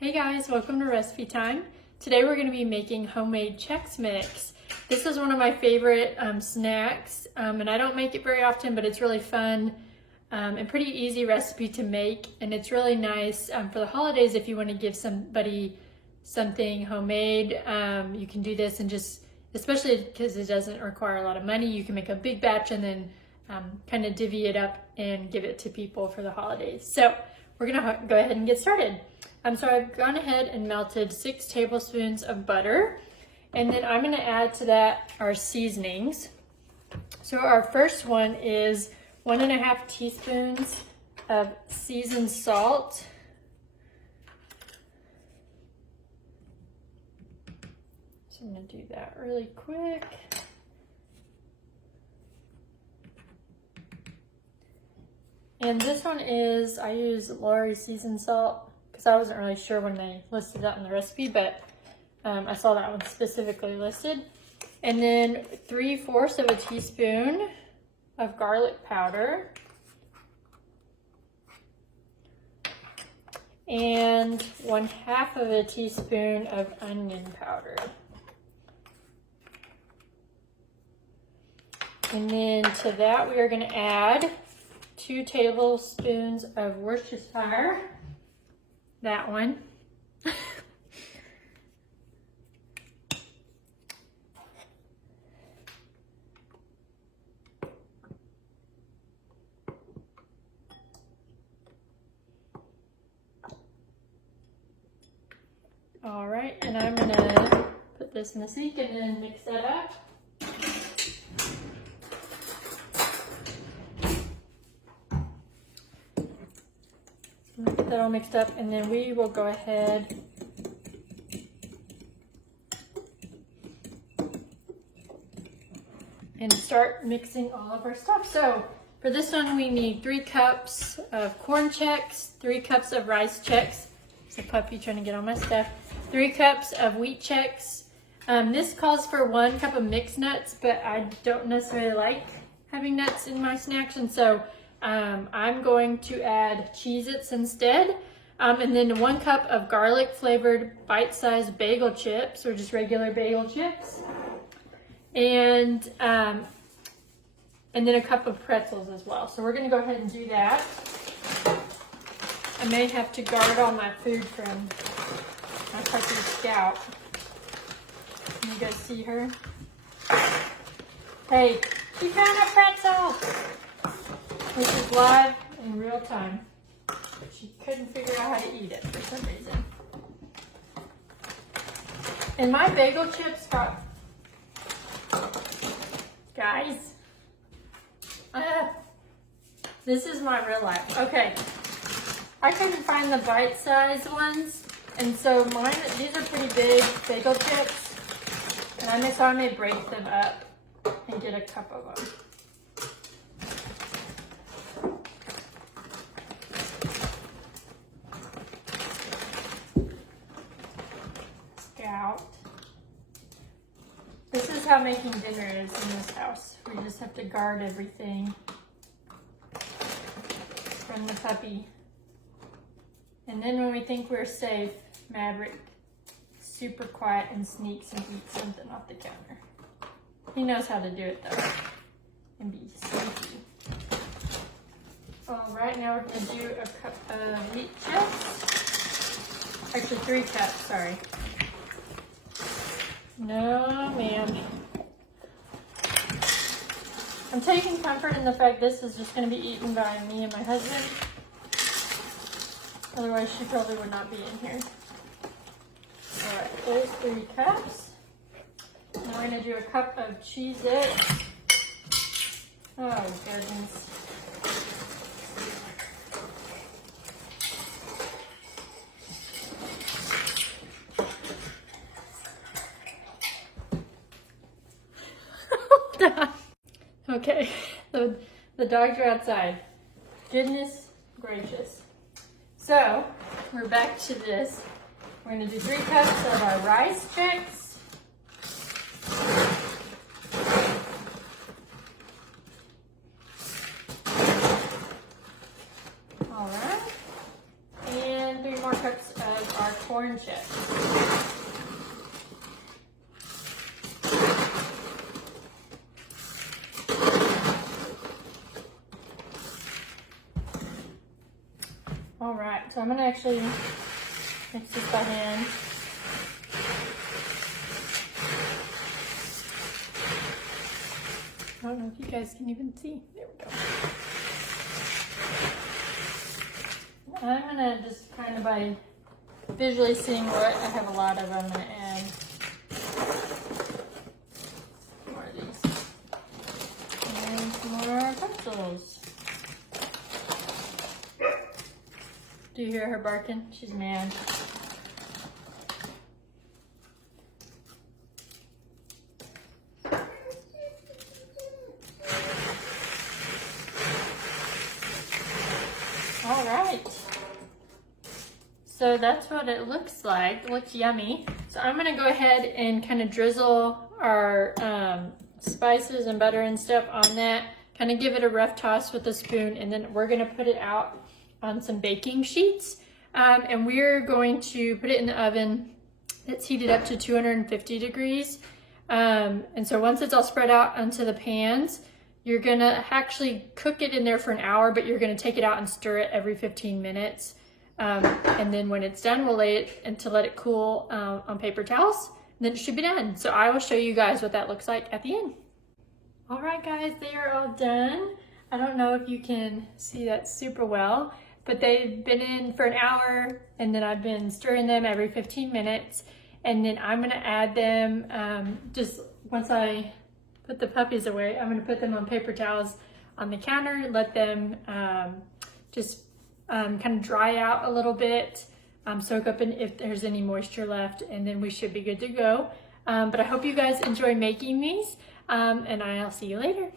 Hey guys, welcome to Recipe Time. Today we're going to be making homemade Chex Mix. This is one of my favorite snacks, and I don't make it very often, but it's really fun and pretty easy recipe to make, and it's really nice for the holidays if you want to give somebody something homemade. You can do this and just, especially because it doesn't require a lot of money, you can make a big batch and then kind of divvy it up and give it to people for the holidays. So we're going to go ahead and get started. So I've gone ahead and melted 6 tablespoons of butter, and then I'm going to add to that our seasonings. So our first one is 1.5 teaspoons of seasoned salt. So I'm going to do that really quick. And this one is, I use Lori seasoned salt, because I wasn't really sure when they listed that in the recipe, but I saw that one specifically listed. And then 3/4 of a teaspoon of garlic powder. And 1/2 of a teaspoon of onion powder. And then to that we are going to add 2 tablespoons of Worcestershire. That one. All right, and I'm gonna put this in the sink and then mix that up. Get that all mixed up, and then we will go ahead and start mixing all of our stuff. So for this one we need 3 cups of corn Chex, 3 cups of rice Chex. It's a puppy trying to get on my stuff. 3 cups of wheat Chex. This calls for 1 cup of mixed nuts, but I don't necessarily like having nuts in my snacks, and so I'm going to add Cheez-Its instead. And then 1 cup of garlic flavored bite-sized bagel chips, or just regular bagel chips. And then a cup of pretzels as well. So we're gonna go ahead and do that. I may have to guard all my food from my puppy Scout. Can you guys see her? Hey, she found a pretzel! This is live in real time. She couldn't figure out how to eat it for some reason. And my bagel chips got, guys, this is my real life. Okay, I couldn't find the bite-sized ones, and so mine, these are pretty big bagel chips, and I may break them up and get a cup of them. Out. This is how making dinner is in this house. We just have to guard everything from the puppy. And then when we think we're safe, Maverick is super quiet and sneaks and eats something off the counter. He knows how to do it though, and be sneaky. All right, now we're gonna do a cup of wheat Chex. Actually 3 cups, sorry. No, ma'am. I'm taking comfort in the fact this is just going to be eaten by me and my husband. Otherwise, she probably would not be in here. Alright, there's 3 cups. Now we're going to do a cup of Cheez-Its. Oh, goodness. Okay, the dogs are outside. Goodness gracious. So, we're back to this. We're going to do 3 cups of our rice Chex. All right. And 3 more cups of our corn corn chips. All right, so I'm gonna actually mix this by hand. I don't know if you guys can even see. There we go. I'm gonna just kind of by visually seeing what I have a lot of, I'm gonna add more of these. And some more pretzels. Do you hear her barking? She's mad. All right. So that's what it looks like. It looks yummy. So I'm gonna go ahead and kind of drizzle our spices and butter and stuff on that. Kind of give it a rough toss with a spoon, and then we're gonna put it out on some baking sheets. And we're going to put it in the oven. It's heated up to 250 degrees. And so once it's all spread out onto the pans, you're gonna actually cook it in there for an hour, but you're gonna take it out and stir it every 15 minutes. And then when it's done, we'll lay it and to let it cool on paper towels, and then it should be done. So I will show you guys what that looks like at the end. All right, guys, they are all done. I don't know if you can see that super well, but they've been in for an hour, and then I've been stirring them every 15 minutes. And then I'm gonna add them, just once I put the puppies away, I'm gonna put them on paper towels on the counter, let them just kind of dry out a little bit, soak up in if there's any moisture left, and then we should be good to go. But I hope you guys enjoy making these, and I'll see you later.